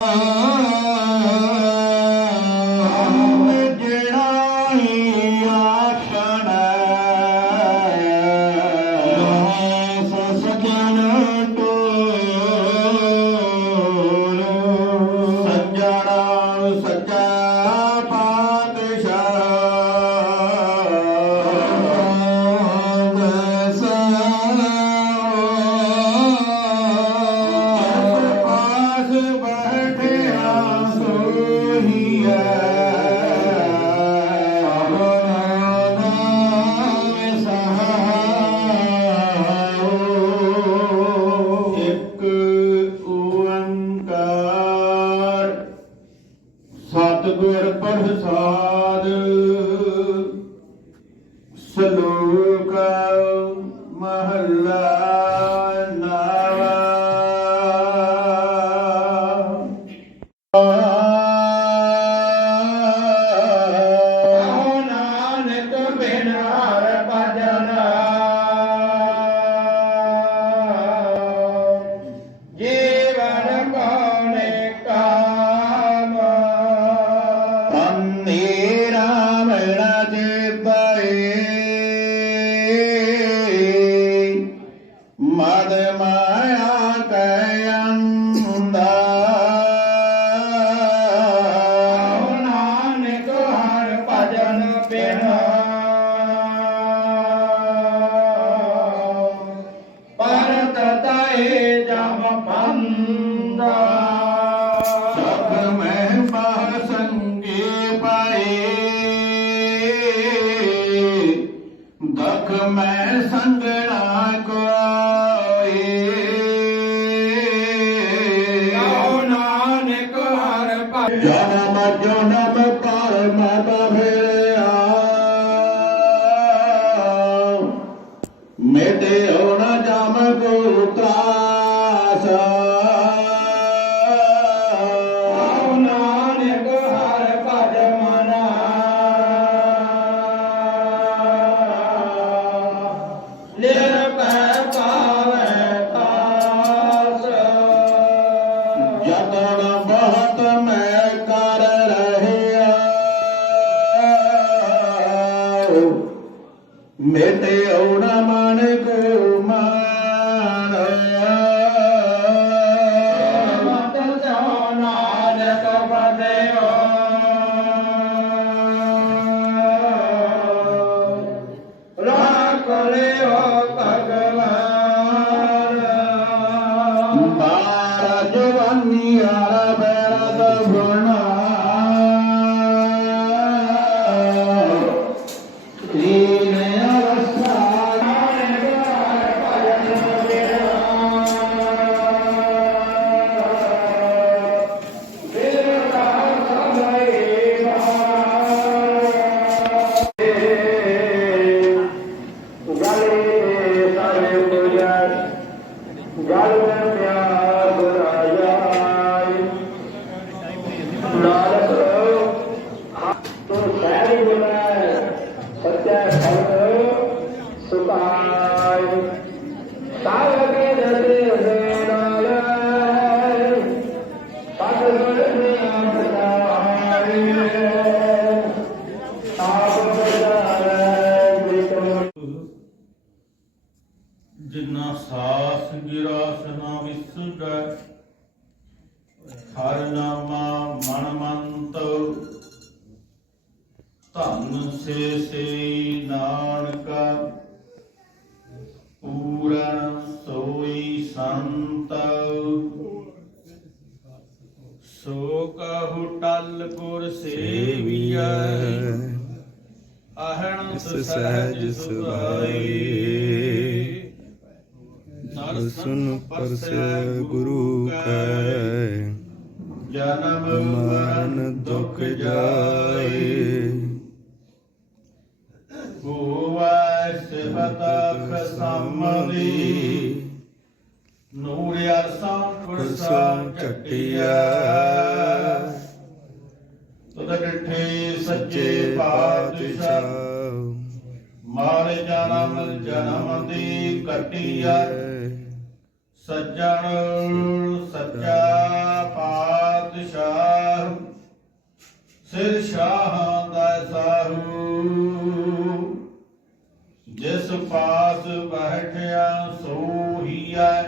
Oh. வேணா বান্দা ਸਾਸ ਗਿਰਾਸ ਨਾ ਵਿਸੁਗੈ ਹਰ ਨਾਮਾ ਮਨ ਮੰਤ। ਧੰਨ ਸੇ ਸੇ ਨਾਨਕਾ। ਪੂਰਨ ਸੋਈ ਸੰਤ। ਸੋ ਕਹੁ ਟਲ ਪੁਰ ਸੇਵੀਐ। ਅਹਣ ਸਹਿਜ ਸੁਭਾਈ। ਸੁਨ ਪਰਸ ਗੁਰੂ ਕੈ। ਜਨਮ ਮਰਨ ਦੁਖ ਜਾਏ। ਹੋਵੈ ਸਿਵਤ ਨੂਰਿਆ ਸਾਂ ਛੱਟਿਆ ਤਦ ਕਿਠੇ ਸੱਚੇ ਪਾਤਸ਼ਾਹ। ਮਾਰ ਜਨਮ ਜਨਮ ਦੀ ਕਟਿਆ ਸੱਜਣ ਸੱਚਾ ਪਾਤਸ਼ਾਹ ਸਿਰ ਸ਼ਾਹ ਦਾ ਸਾਰੂ ਜਿਸ ਪਾਸ ਬੈਠਿਆ ਸੋ ਹੀ ਐ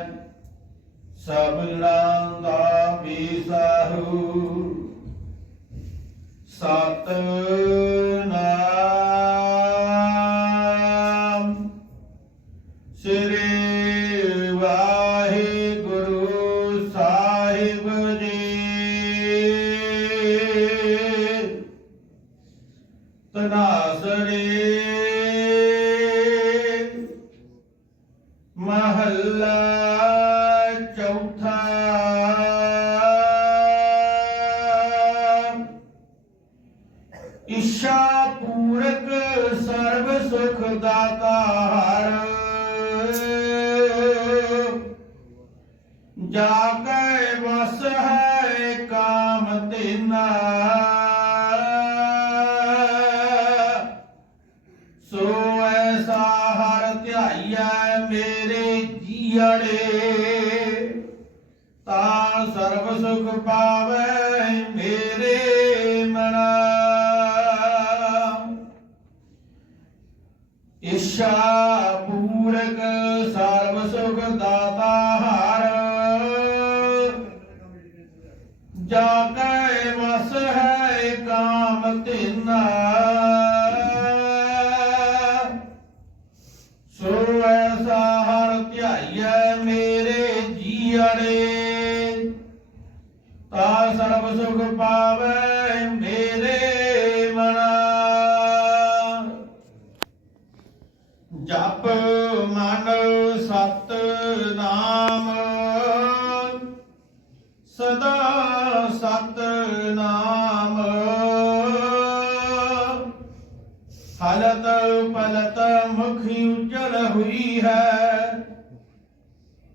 ਸਭਨਾਂ ਦਾ ਵੀ ਸਤ ਮੇਰੇ ਜੀੜੇ ਸਰਬ ਸੁਖ ਪਾਵੇ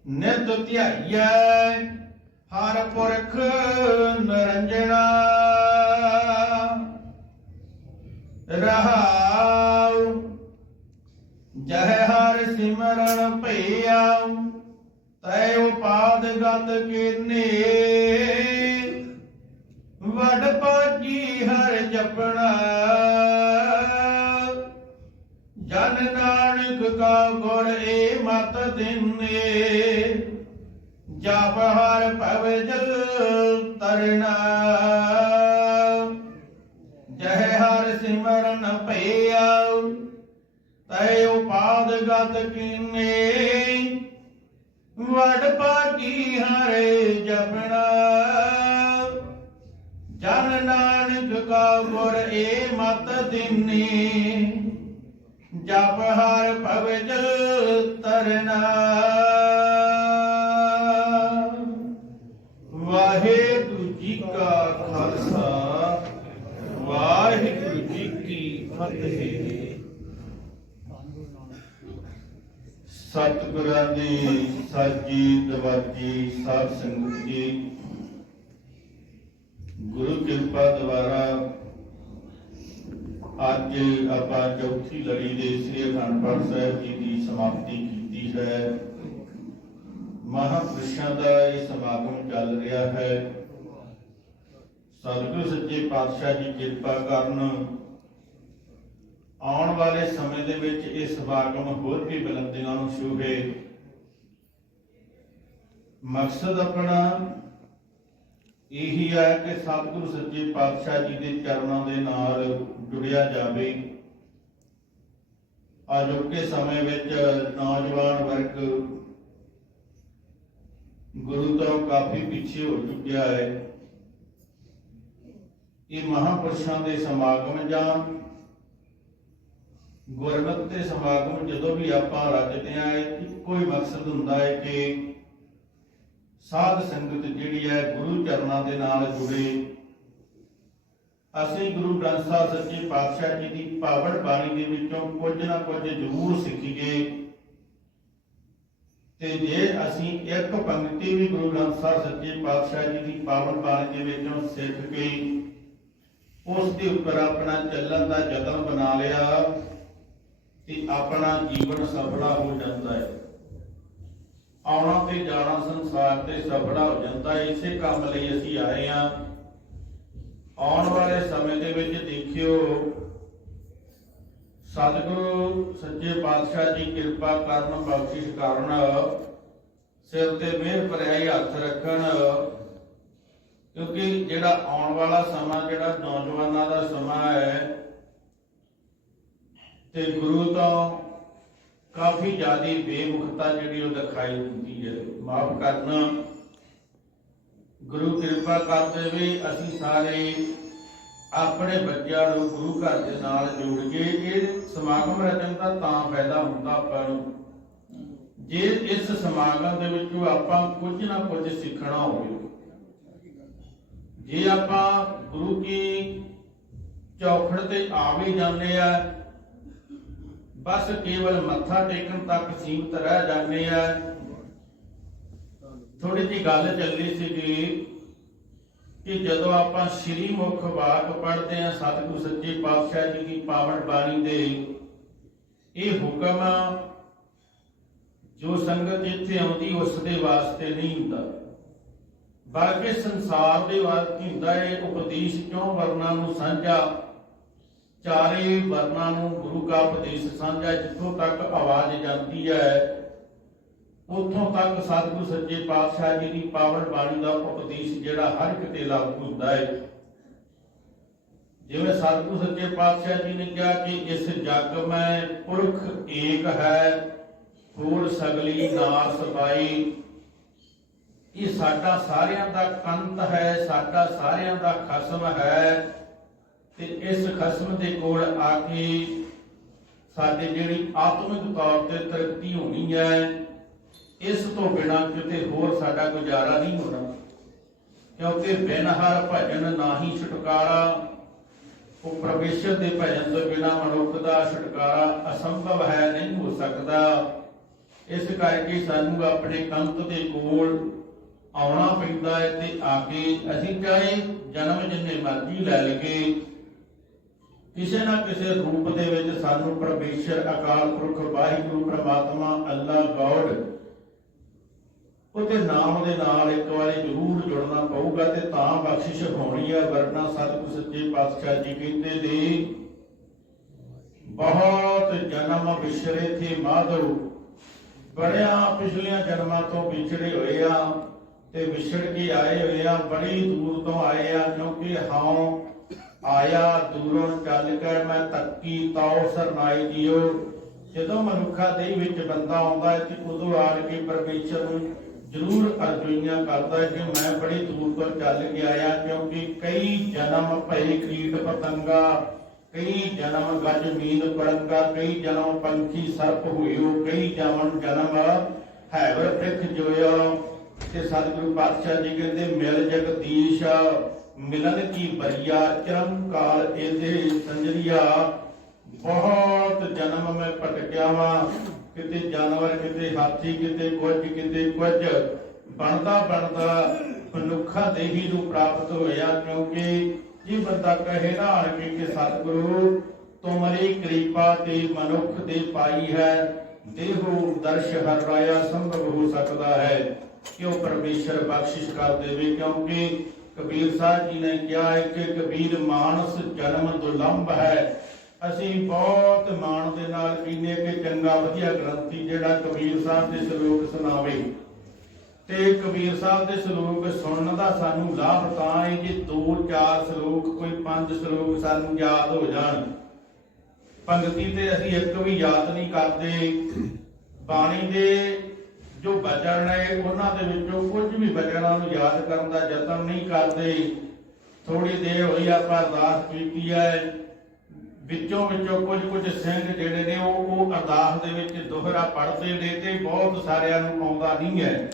ਨਿਤ ਧਿਆਈਐ, ਹਰ ਪੁਰਖ ਨਰੰਜਣਾ। ਰਹਾਉ, ਜਹ ਹਰ ਸਿਮਰਨ ਭਈਆ ਤੈ ਉਪਾਦ ਗਤ ਕੀਨੇ ਵਡ ਪਾਜੀ ਹਰ ਜਪਣਾ। ਜਨ ਨਾਨਕ ਕਾ ਗੁਰ ਏ ਮਤ ਦਿਨੇ। ਜਪ ਹਰ ਭਵ ਜਲ ਤਰਨਾ ਜਹ ਹਰ ਸਿਮਰਨ ਭਈਆ ਤੈ ਉਪਾਦ ਗਤ ਕੀਨੇ। ਵਡ ਪਾਜੀ ਹਰੇ ਜਪਣਾ। ਜਨ ਨਾਨਕ ਕਾ ਗੁਰ ਏ ਮਤ ਦਿਨੇ। ਜਪ ਹਰ ਭਵ ਜਲ ਤਰਨਾ। ਵਾਹਿਗੁਰੂ ਜੀ ਕਾ ਖਾਲਸਾ, ਵਾਹਿਗੁਰੂ ਜੀ ਕੀ ਫਤਿਹ। ਸਤਿਗੁਰਾਂ ਦੀ ਸਾਜੀ ਦਵਾਜੀ ਸਾਧ ਸੰਗਤ ਜੀ, ਗੁਰੂ ਕਿਰਪਾ ਦੁਆਰਾ ਅੱਜ ਆਪਾਂ ਚੌਥੀ ਲੜੀ ਦੇ ਸ੍ਰੀ ਅਖੰਡ ਪਾਠ ਸਾਹਿਬ ਜੀ ਦੀ ਸਮਾਪਤੀ ਕੀਤੀ ਹੈ। ਮਹਾਂਪੁਰਸ਼ਾਂ ਦਾ ਇਹ ਸਮਾਗਮ ਚੱਲ ਰਿਹਾ ਹੈ। ਸਤਿਗੁਰੂ ਸੱਚੇ ਪਾਤਸ਼ਾਹ ਜੀ ਕਿਰਪਾ ਕਰਨ ਆਉਣ ਵਾਲੇ ਸਮੇਂ ਦੇ ਵਿੱਚ ਇਹ ਸਮਾਗਮ ਹੋਰ ਵੀ ਬੁਲੰਦੀਆਂ ਨੂੰ ਛੂਹੇ। ਮਕਸਦ ਆਪਣਾ ਇਹੀ ਹੈ ਕਿ ਸਤਿਗੁਰੂ ਸੱਚੇ ਪਾਤਸ਼ਾਹ ਜੀ ਦੇ ਚਰਨਾਂ ਦੇ ਨਾਲ ਜੁੜਿਆ ਜਾਵੇ। ਅਜੋਕੇ ਸਮੇਂ ਵਿੱਚ ਨੌਜਵਾਨ ਵਰਗ ਗੁਰੂ ਤੋਂ ਕਾਫੀ ਪਿੱਛੇ ਹੋ ਚੁੱਕਿਆ ਹੈ। ਇਹ ਮਹਾਪੁਰਸ਼ਾਂ ਦੇ ਸਮਾਗਮ ਜਾਂ ਗੁਰਮਤਿ ਦੇ ਸਮਾਗਮ ਜਦੋਂ ਵੀ ਆਪਾਂ ਰੱਖਦੇ ਆ ਇੱਕੋ ਹੀ ਮਕਸਦ ਹੁੰਦਾ ਹੈ ਕਿ ਸਾਧ ਸੰਗਤ ਜਿਹੜੀ ਹੈ ਗੁਰੂ ਚਰਨਾਂ ਦੇ ਨਾਲ ਜੁੜੇ। ਅਸੀਂ ਗੁਰੂ ਗ੍ਰੰਥ ਸਾਹਿਬ ਸੱਚੇ ਪਾਤਸ਼ਾਹ ਜੀ ਦੀ ਪਾਵਨ ਬਾਣੀ ਦੇ ਵਿੱਚੋਂ ਕੁਝ ਨਾ ਕੁਝ ਜ਼ਰੂਰ ਸਿੱਖੀਏ। ਤੇ ਜੇ ਅਸੀਂ ਇੱਕ ਪੰਕਤੀ ਵੀ ਗੁਰੂ ਗ੍ਰੰਥ ਸਾਹਿਬ ਸੱਚੇ ਪਾਤਸ਼ਾਹ ਜੀ ਦੀ ਪਾਵਨ ਬਾਣੀ ਦੇ ਵਿੱਚੋਂ ਸਿੱਖ ਕੇ, ਉਸ ਦੇ ਉੱਪਰ ਆਪਣਾ ਚੱਲਣ ਦਾ ਯਤਨ ਬਣਾ ਲਿਆ, ਤੇ ਆਪਣਾ ਜੀਵਨ ਸਫਲਾ ਹੋ ਜਾਂਦਾ ਹੈ। ਆਉਣਾ ਤੇ ਜਾਣਾ ਸੰਸਾਰ ਤੇ ਸਫਲਾ ਹੋ ਜਾਂਦਾ, ਇਸੇ ਕੰਮ ਲਈ ਅਸੀਂ ਆਏ ਹਾਂ। ਆਉਣ ਵਾਲੇ ਸਮੇਂ ਦੇ ਵਿੱਚ ਦੇਖਿਓ, ਸਤਿਗੁਰੂ ਸੱਚੇ ਪਾਤਸ਼ਾਹ ਜੀ ਕਿਰਪਾ ਕਰਨ, ਬਖਸ਼ਿਸ਼ ਕਰਨ, ਸਿਰ ਤੇ ਮਿਹਰ ਭਰਿਆ ਹੱਥ ਰੱਖਣ, ਕਿਉਂਕਿ ਜਿਹੜਾ ਆਉਣ ਵਾਲਾ ਸਮਾਂ, ਜਿਹੜਾ ਨੌਜਵਾਨਾਂ ਦਾ ਸਮਾਂ ਹੈ, ਤੇ ਗੁਰੂ ਤੋਂ ਕਾਫੀ ਜ਼ਿਆਦੀ ਬੇਮੁਖਤਾ ਜਿਹੜੀ ਉਹ ਦਿਖਾਈ ਦਿੰਦੀ ਹੈ। ਮਾਫ ਕਰਨਾ। ਗੁਰੂ ਕਿਰਪਾ ਕਰਦੇ ਵੀ ਅਸੀਂ ਸਾਰੇ ਆਪਣੇ ਬੱਚਿਆਂ ਨੂੰ ਗੁਰੂ ਘਰ ਦੇ ਨਾਲ ਜੋੜ ਕੇ ਇਹ ਸਮਾਗਮ ਰਚਨ ਦਾ ਤਾਂ ਫਾਇਦਾ ਹੁੰਦਾ ਆਪਾਂ ਨੂੰ ਜੇ ਇਸ ਸਮਾਗਮ ਦੇ ਵਿੱਚੋਂ ਆਪਾਂ ਕੁਝ ਨਾ ਕੁਝ ਸਿੱਖਣਾ ਹੋਵੇ, ਜੇ ਆਪਾਂ ਗੁਰੂ ਕੀ ਚੌਖੜ ਤੇ ਆ ਵੀ ਜਾਂਦੇ ਆ ਬਸ ਕੇਵਲ ਮੱਥਾ ਟੇਕਣ ਤੱਕ ਸੀਮਤ ਰਹਿ ਜਾਂਦੇ ਆ। ਥੋੜੀ ਜੀ ਗੱਲ ਚੱਲਦੀ ਸੀਗੀ ਕਿ ਜਦੋਂ ਆਪਾਂ ਸ਼੍ਰੀ ਮੁਖ ਵਾਕ ਪੜ੍ਹਦੇ ਆ ਸਤਿਗੁਰੂ ਸੱਚੇ ਪਾਤਸ਼ਾਹ ਜੀ ਦੀ ਪਾਵਨ ਬਾਣੀ ਦੇ ਇਹ ਹੁਕਮ ਜੋ ਸੰਗਤ ਇੱਥੇ ਆਉਂਦੀ ਉਸ ਦੇ ਵਾਸਤੇ ਨਹੀਂ ਹੁੰਦਾ। ਬਲਕਿ ਸੰਸਾਰ ਦੇ ਵਾਸਤੇ ਹੁੰਦਾ ਹੈ ਉਪਦੇਸ਼ ਕਿਉਂ ਵਰਨਾ ਨੂੰ ਸਾਂਝਾ ਚਾਰੇ ਵਰਨਾ ਨੂੰ ਗੁਰੂ ਕਾ ਉਪਦੇਸ਼ ਸਾਂਝਾ, ਜਿੱਥੋਂ ਤੱਕ ਆਵਾਜ਼ ਜਾਂਦੀ ਹੈ, ਉੱਥੋਂ ਤੱਕ ਸਤਿਗੁਰੂ ਸੱਚੇ ਪਾਤਸ਼ਾਹ ਜੀ ਦੀ ਪਾਵਨ ਬਾਣੀ ਦਾ ਉਪਦੇਸ਼ ਜਿਹੜਾ ਹਰ ਇੱਕ ਤੇ ਲਾਗੂ ਹੁੰਦਾ ਹੈ। ਜਿਵੇਂ ਸਤਿਗੁਰੂ ਸੱਚੇ ਪਾਤਸ਼ਾਹ ਜੀ ਨੇ ਕਿਹਾ ਕਿ ਇਸ ਜਗ ਮੈਂ ਪੁਰਖ ਏਕ ਹੈ, ਹੋਰ ਸਗਲੀ ਨਾਰ ਸਬਾਈ ਇਹ ਸਾਡਾ ਸਾਰਿਆਂ ਦਾ ਕੰਤ ਹੈ, ਸਾਡਾ ਸਾਰਿਆਂ ਦਾ ਖਸਮ ਹੈ। ਤੇ ਇਸ ਖਸਮ ਦੇ ਕੋਲ ਆ ਕੇ ਸਾਡੇ ਜਿਹੜੀ ਆਤਮਿਕ ਤੌਰ ਤੇ ਤਰੱਕੀ ਹੋਣੀ ਹੈ, ਇਸ ਤੋਂ ਬਿਨਾ ਕਿਤੇ ਹੋਰ ਸਾਡਾ ਗੁਜ਼ਾਰਾ ਨਹੀਂ ਹੋਣਾ। ਕਿਉਂਕਿ ਬਿਨ ਹਰ ਭਜਨ ਨਾਹੀ ਛੁਟਕਾਰਾ, ਉਹ ਪਰਮੇਸ਼ਰ ਦੇ ਭਜਨ ਤੋਂ ਬਿਨਾ ਮਨੁੱਖ ਦਾ ਛੁਟਕਾਰਾ ਅਸੰਭਵ ਹੈ, ਨਹੀਂ ਹੋ ਸਕਦਾ। ਇਸ ਕਰਕੇ ਸਾਨੂੰ ਆਪਣੇ ਕੰਤ ਦੇ ਕੋਲ ਆਉਣਾ ਪੈਂਦਾ ਹੈ ਤੇ ਆ ਕੇ ਅਸੀਂ ਚਾਹੇ ਜਨਮ ਜਿੰਨੇ ਮਰਜ਼ੀ ਲੈ ਲਈਏ ਕਿਸੇ ਨਾ ਕਿਸੇ ਰੂਪ ਦੇ ਵਿੱਚ ਸਾਨੂੰ ਪਰਮੇਸ਼ਰ, ਅਕਾਲ ਪੁਰਖ, ਵਾਹਿਗੁਰੂ, ਪ੍ਰਮਾਤਮਾ, ਅੱਲਾ, ਗੋਡ ਉਹਦੇ ਨਾਮ ਦੇ ਨਾਲ ਇੱਕ ਵਾਰੀ ਜ਼ਰੂਰ ਜੁੜਨਾ ਪਊਗਾ ਤੇ ਤਾਂ ਬਖਸ਼ਿਸ਼ ਹੋਣੀ ਹੈ ਵਰਨਾ ਸਤਿਗੁਰ ਸੱਚੇ ਪਾਤਸ਼ਾਹ ਜੀ ਕਹਿੰਦੇ ਨੇ, ਬਹੁਤ ਜਨਮ ਵਿਛੜੇ ਥੇ ਮਾਧਵ, ਬੜਿਆ ਪਿਛਲੀਆਂ ਜਨਮਾਂ ਤੋਂ ਵਿਛੜੇ ਹੋਏ ਆ ਤੇ ਵਿਛੜ ਕੇ ਆਏ ਹੋਏ ਆ, ਬੜੀ ਦੂਰ ਤੋਂ ਆਏ ਆ, ਕਿਉਂਕਿ ਹਉ ਆਇਆ ਦੂਰੋਂ ਚੱਲ ਕੇ ਮੈਂ ਤੱਕੀ ਤਾਉ ਸਰਨਾਈ ਜੀਓ ਜਦੋਂ ਮਨੁੱਖਾ ਦੇ ਵਿੱਚ ਬੰਦਾ ਆਉਂਦਾ ਹੈ ਤੇ ਉਦੋਂ ਆਣ ਕੇ ਪਰਮੇਸ਼ਰ ਨੂੰ ਜ਼ਰੂਰ ਅਰਜ਼ੋਈਆਂ ਕਰਦਾ ਹੈ ਕਿ ਮੈਂ ਬੜੀ ਦੂਰ ਤੋਂ ਚੱਲ ਕੇ ਆਇਆ, ਕਿਉਂਕਿ ਕਈ ਜਨਮ ਭਏ ਕੀਟ ਪਤੰਗਾ, ਕਈ ਜਨਮ ਗੱਜ ਮੀਨ ਪੜੰਗਾ, ਕਈ ਜਨਮ ਪੰਛੀ ਸਰਪ ਹੋਇਓ, ਕਈ ਜਨਮ ਜਨਮ ਹੈਵਰ ਪ੍ਰਿਥ ਜੋਇਓ। ਤੇ ਸਤਿਗੁਰੂ ਪਾਤਸ਼ਾਹ ਜੀ ਕਹਿੰਦੇ, ਮਿਲ ਜਗਦੀਸ਼ ਮਿਲਨ ਕੀ ਬਰੀਆ, ਚਰਮ ਕਾਲ ਇਹਦੇ ਸੰਜਰੀਆ। ਬਹੁਤ ਜਨਮ ਮੈਂ ਭਟਕਿਆ ਵਾਂ, ਕਿਤੇ ਜਾਨਵਰ, ਕਿਤੇ ਹਾਥੀ, ਕਿਤੇ ਕੁਝ ਕਿਤੇ ਕੁਝ। ਬਣਦਾ ਬਣਦਾ ਮਨੁੱਖਾ ਦੇਹੀ ਨੂੰ ਪ੍ਰਾਪਤ ਹੋਇਆ, ਕਿਉਂਕਿ ਜੇ ਬੰਦਾ ਕਹੇ ਨਾ ਆਣ ਕੇ ਸਤਿਗੁਰੂ ਤੁਮਰੀ ਕਿਰਪਾ ਤੇ ਮਨੁੱਖ ਦੇ ਪਾਈ ਹੈ, ਦੇਹੋ ਦਰਸ਼ ਹਰ ਰਾਇਆ ਸੰਭਵ ਹੋ ਸਕਦਾ ਹੈ। ਕਿ ਪਰਮੇਸ਼ਰ ਬਖਸ਼ਿਸ਼ ਕਰ ਦੇਵੇ? ਕਿਉਂਕਿ ਕਬੀਰ ਸਾਹਿਬ ਜੀ ਨੇ ਕਿਹਾ ਹੈ ਕਿ ਕਬੀਰ ਮਾਨਸ ਜਨਮ ਦੁਲੰਭ ਹੈ। ਅਸੀਂ ਬਹੁਤ ਮਾਣ ਦੇ ਨਾਲ ਕਹਿੰਦੇ ਕਿ ਚੰਗਾ ਵਧੀਆ ਗ੍ਰੰਥੀ ਜਿਹੜਾ ਕਬੀਰ ਸਾਹਿਬ ਦੇ ਸ਼ਲੋਕ ਸੁਣਾਵੇ। ਤੇ ਕਬੀਰ ਸਾਹਿਬ ਦੇ ਸ਼ਲੋਕ ਸੁਣਨ ਦਾ ਸਾਨੂੰ ਲਾਭ ਤਾਂ ਹੈ ਕਿ ਦੋ ਚਾਰ ਸ਼ਲੋਕ, ਕੋਈ ਪੰਜ ਸ਼ਲੋਕ ਸਾਨੂੰ ਯਾਦ ਹੋ ਜਾਣ। ਪੰਕਤੀ ਤੇ ਅਸੀਂ ਇੱਕ ਵੀ ਯਾਦ ਨਹੀਂ ਕਰਦੇ। ਬਾਣੀ ਦੇ ਜੋ ਬਚਣ ਨੇ ਉਹਨਾਂ ਦੇ ਵਿੱਚੋਂ ਕੁਝ ਵੀ ਬਚਨਾਂ ਨੂੰ ਯਾਦ ਕਰਨ ਦਾ ਯਤਨ ਨਹੀਂ ਕਰਦੇ। ਥੋੜੀ ਦੇਰ ਹੋਈ ਆਪਾਂ ਅਰਦਾਸ ਕੀਤੀ ਹੈ। ਵਿੱਚੋਂ ਵਿੱਚੋਂ ਕੁਝ ਕੁਝ ਸਿੰਘ ਜਿਹੜੇ ਨੇ ਉਹ ਉਹ ਅਰਦਾਸ ਦੇ ਵਿੱਚ ਦੁਹਰਾ ਪੜਦੇ ਨੇ ਤੇ ਬਹੁਤ ਸਾਰਿਆਂ ਨੂੰ ਆਉਂਦਾ ਨਹੀਂ ਹੈ।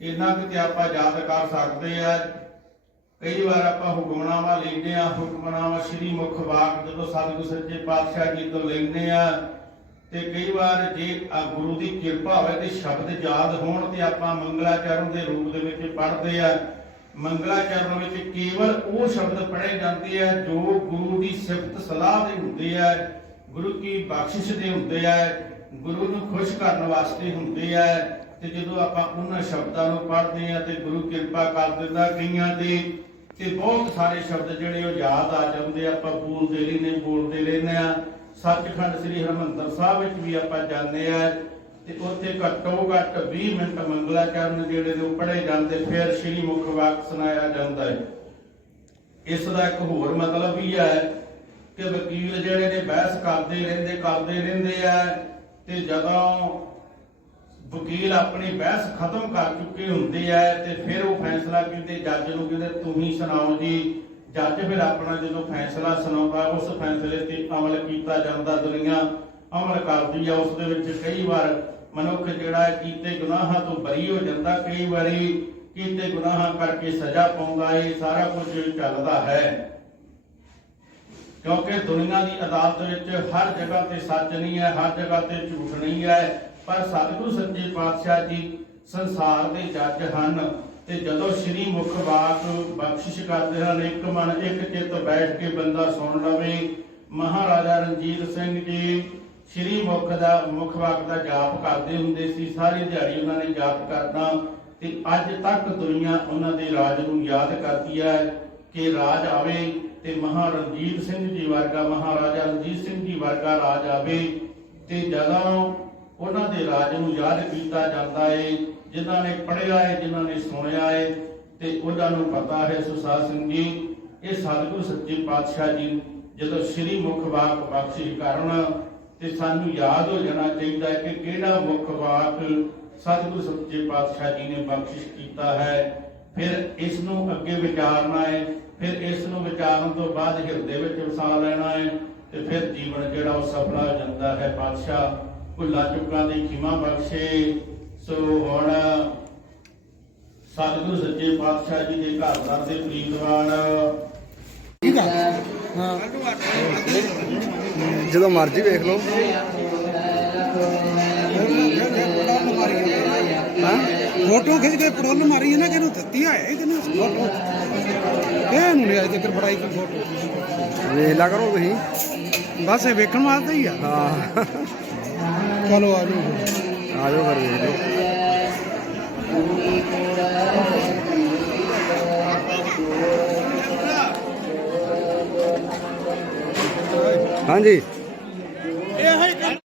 ਇੰਨਾ ਕੁ ਤੇ ਆਪਾਂ ਯਾਦ ਕਰ ਸਕਦੇ ਆ ਕਈ ਵਾਰ ਆਪਾਂ ਹੁਕਮਨਾਮਾ ਲੈਂਦੇ ਆ ਹੁਕਮਨਾਮਾ ਸ੍ਰੀ ਮੁਖ ਵਾਕ ਜਦੋਂ ਸਤਿਗੁਰ ਸੱਚੇ ਪਾਤਸ਼ਾਹ ਜੀ ਤੋਂ ਲੈਂਦੇ ਆ ਤੇ ਕਈ ਵਾਰ ਜੇ ਆ ਗੁਰੂ ਦੀ ਕਿਰਪਾ ਹੋਵੇ ਤੇ ਸ਼ਬਦ ਯਾਦ ਹੋਣ ਤੇ ਆਪਾਂ ਮੰਗਲਾਚਰਨ ਦੇ ਰੂਪ ਦੇ ਵਿੱਚ ਪੜ੍ਹਦੇ ਆ। ਮੰਗਲਾਚਰਨ ਵਿੱਚ ਕੇਵਲ ਉਹ ਸ਼ਬਦ ਪੜ੍ਹੇ ਜਾਂਦੇ ਆ ਜੋ ਗੁਰੂ ਦੀ ਸਿਫਤ ਸਲਾਹ ਦੇ ਹੁੰਦੇ ਆ, ਗੁਰੂ ਕੀ ਬਖਸ਼ਿਸ਼ ਦੇ ਹੁੰਦੇ ਆ, ਗੁਰੂ ਨੂੰ ਖੁਸ਼ ਕਰਨ ਵਾਸਤੇ ਹੁੰਦੇ ਆ। ਤੇ ਜਦੋਂ ਆਪਾਂ ਉਹਨਾਂ ਸ਼ਬਦਾਂ ਨੂੰ ਪੜ੍ਹਦੇ ਆ ਤੇ ਗੁਰੂ ਕਿਰਪਾ ਕਰ ਦਿੰਦਾ ਕਈਆਂ ਤੇ ਤੇ ਬਹੁਤ ਸਾਰੇ ਸ਼ਬਦ ਜਿਹੜੇ ਉਹ ਯਾਦ ਆ ਜਾਂਦੇ ਆਪਾਂ ਬੋਲਦੇ ਰਹਿੰਦੇ ਬੋਲਦੇ ਰਹਿੰਦੇ ਆ। ਸੱਚਖੰਡ ਸ੍ਰੀ ਹਰਮੰਦਰ ਸਾਹਿਬ ਵਿੱਚ ਵੀ ਆਪਾਂ ਜਾਂਦੇ ਆ ਤੇ ਉੱਥੇ ਘੱਟੋ ਘੱਟ 20 ਮਿੰਟ ਮੰਗਲਾ ਚਰਨ ਜਿਹੜੇ ਨੇ ਉਹ ਜਾਂਦੇ, ਫਿਰ ਸ੍ਰੀ ਮੁਖ ਵਾਕ ਸੁਣਾਇਆ ਜਾਂਦਾ ਹੈ। ਇਸ ਦਾ ਇੱਕ ਹੋਰ ਮਤਲਬ ਵੀ ਹੈ ਕਿ ਵਕੀਲ ਜਿਹੜੇ ਨੇ ਬਹਿਸ ਕਰਦੇ ਰਹਿੰਦੇ ਕਰਦੇ ਰਹਿੰਦੇ ਆ ਤੇ ਜਦੋਂ ਵਕੀਲ ਆਪਣੀ ਬਹਿਸ ਖਤਮ ਕਰ ਚੁੱਕੇ ਹੁੰਦੇ ਆ ਤੇ ਫਿਰ ਉਹ ਫੈਸਲਾ ਕਹਿੰਦੇ ਜੱਜ ਨੂੰ ਕਹਿੰਦੇ ਤੁਸੀਂ ਸੁਣਾਓ ਜੀ ਜੱਜ ਫਿਰ ਆਪਣਾ ਜਦੋਂ ਫੈਸਲਾ ਸੁਣਾਉਂਦਾ, ਉਸ ਫੈਸਲੇ ਤੇ ਅਮਲ ਕੀਤਾ ਜਾਂਦਾ, ਦੁਨੀਆ ਅਮਲ ਕਰਦੀ ਆ। ਉਸ ਦੇ ਵਿੱਚ ਕਈ ਵਾਰ ਮਨੁੱਖ ਜਿਹੜਾ ਕੀਤੇ ਗੁਨਾਹਾਂ ਤੋਂ ਬਰੀ ਹੋ ਜਾਂਦਾ। ਕਈ ਵਾਰੀ ਕੀਤੇ ਗੁਨਾਹਾਂ ਕਰਕੇ ਸਜ਼ਾ ਪਾਉਂਦਾ। ਏ ਸਾਰਾ ਕੁਝ ਚੱਲਦਾ ਹੈ। ਕਿਉਂਕਿ ਦੁਨੀਆ ਦੀ ਅਦਾਲਤ ਵਿੱਚ ਹਰ ਜਗ੍ਹਾ ਤੇ ਸੱਚ ਨਹੀਂ ਹੈ, ਹਰ ਜਗ੍ਹਾ ਤੇ ਝੂਠ ਨਹੀਂ ਹੈ। ਪਰ ਸਤਿਗੁਰੂ ਸੱਚੇ ਪਾਤਸ਼ਾਹ ਜੀ ਸੰਸਾਰ ਦੇ ਜੱਜ ਹਨ। ਤੇ ਜਦੋਂ ਸ੍ਰੀ ਮੁਖ ਵਾਕ ਬਖਸ਼ਿਸ਼ ਕਰਦੇ ਹਨ, ਇੱਕ ਮਨ ਇੱਕ ਚਿੱਤ ਬੈਠ ਕੇ ਬੰਦਾ ਸੁਣ ਲਵੇ, ਮਹਾਰਾਜਾ ਰਣਜੀਤ ਸਿੰਘ ਜੀ ਸ੍ਰੀ ਮੁਖ ਦਾ, ਮੁਖ ਵਾਕ ਦਾ ਜਾਪ ਕਰਦੇ ਹੁੰਦੇ ਸੀ, ਸਾਰੀ ਦਿਹਾੜੀ ਉਹਨਾਂ ਨੇ ਜਾਪ ਕਰਨਾ ਤੇ ਅੱਜ ਤੱਕ ਦੁਨੀਆ ਉਹਨਾਂ ਦੇ ਰਾਜ ਨੂੰ ਯਾਦ ਕਰਦੀ ਹੈ ਕਿ ਰਾਜ ਆਵੇ ਤੇ ਮਹਾਰਣਜੀਤ ਸਿੰਘ ਜੀ ਵਰਗਾ, ਮਹਾਰਾਜਾ ਰਣਜੀਤ ਸਿੰਘ ਜੀ ਵਰਗਾ ਰਾਜ ਆਵੇ, ਤੇ ਜਦੋਂ ਉਹਨਾਂ ਦੇ ਰਾਜ ਨੂੰ ਯਾਦ ਕੀਤਾ ਜਾਂਦਾ ਏ ਜਿਨ੍ਹਾਂ ਨੇ ਪੜਿਆ ਹੈ ਜਿਨ੍ਹਾਂ ਨੇ ਸੁਣਿਆ ਹੈ ਤੇ ਉਹਨਾਂ ਨੂੰ ਪਤਾ ਹੈ ਸੁਸਾਦ ਸਿੰਘ ਜੀ, ਇਹ ਸਤਿਗੁਰੂ ਸੱਚੇ ਪਾਤਸ਼ਾਹ ਜੀ, ਜਦੋਂ ਸ੍ਰੀ ਮੁਖ ਵਾਕ ਬਖਸ਼ਿਸ਼ ਕਰਨ ਤੇ ਸਾਨੂੰ ਯਾਦ ਹੋ ਜਾਣਾ ਚਾਹੀਦਾ ਕਿ ਕਿਹੜਾ ਮੁਖ ਵਾਕ ਸਤਿਗੁਰੂ ਸੱਚੇ ਪਾਤਸ਼ਾਹ ਜੀ ਨੇ ਬਖਸ਼ਿਸ਼ ਕੀਤਾ ਹੈ। ਫਿਰ ਇਸ ਨੂੰ ਅੱਗੇ ਵਿਚਾਰਨਾ ਹੈ ਫਿਰ ਇਸ ਨੂੰ ਵਿਚਾਰਨ ਤੋਂ ਬਾਅਦ ਹਿਰਦੇ ਵਿੱਚ ਵਸਾ ਲੈਣਾ ਹੈ ਤੇ ਫਿਰ ਜੀਵਨ ਜਿਹੜਾ ਉਹ ਸਫਲਾ ਹੋ ਜਾਂਦਾ ਹੈ। ਪਾਤਸ਼ਾਹ ਭੁੱਲਾ ਚੁੱਕਾਂ ਦੀ ਖਿਮਾ ਬਖਸ਼ੇ। ਸੋ ਹੁਣ ਸਤਿਗੁਰੂ ਸੱਚੇ ਪਾਤਸ਼ਾਹ ਜੀ ਦੇ ਘਰ ਦੇ ਪ੍ਰੀਤਵਾਨ। ਠੀਕ ਆ? ਹਾਂ। ਜਦੋਂ ਮਰਜ਼ੀ ਵੇਖ ਲਓ। ਹਾਂ? ਫੋਟੋ ਖਿੱਚ ਕੇ ਪ੍ਰੋਲ ਮਾਰੀ ਹੈ ਨਾ ਕਿਹਨੂੰ ਦਿੱਤੀ ਇਹ ਕਿਹਨੂੰ ਫੋਟੋ ਇਹ ਨੂੰ ਨਹੀਂ ਅਜੇ ਤੱਕ ਫੜਾਈ ਕੋਈ ਫੋਟੋ। ਵੇਖ ਲਿਆ ਕਰੋ ਤੁਸੀਂ। ਬਸ ਇਹ ਵੇਖਣ ਵਾਸਤੇ ਹੀ ਆ। ਹਾਂ। ਚਲੋ ਆ ਜਾਓ। ਆ ਜਾਓ ਫਿਰ ਵੇਖ ਲਓ। ਹਾਂਜੀ।